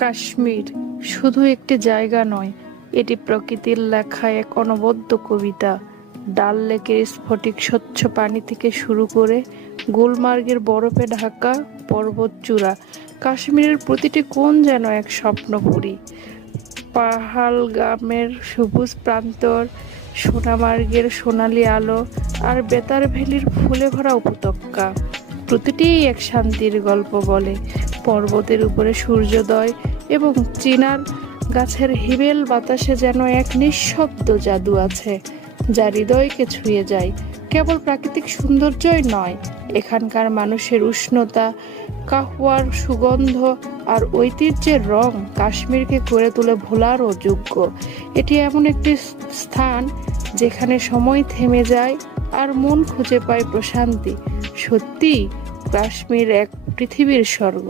কাশ্মীর শুধু একটি জায়গা নয়, এটি প্রকৃতির লেখা এক অনবদ্য কবিতা। ডাল লেকের স্ফটিক স্বচ্ছ পানি থেকে শুরু করে গুলমার্গের বরফে ঢাকা পর্বতচূড়া, কাশ্মীরের প্রতিটি কোণ যেন এক স্বপ্নপুরী। পাহালগামের সবুজ প্রান্তর, সোনামার্গের সোনালি আলো, আর বেতার ভ্যালির ফুলে ভরা উপত্যকা, প্রতিটিই এক শান্তির গল্প বলে। পর্বতের উপরে সূর্যোদয় এবং চিনার গাছের হিমেল বাতাসে যেন এক নিঃশব্দ জাদু আছে, যা হৃদয়কে ছুঁয়ে যায়। কেবল প্রাকৃতিক সৌন্দর্যই নয়, এখানকার মানুষের উষ্ণতা, কাহওয়ার সুগন্ধ আর ঐতিহ্যের রং কাশ্মীরকে করে তোলে ভোলার অযোগ্য। এটি এমন একটি স্থান যেখানে সময় থেমে যায় আর মন খুঁজে পায় প্রশান্তি। সত্যি, কাশ্মীর এক পৃথিবীর স্বর্গ।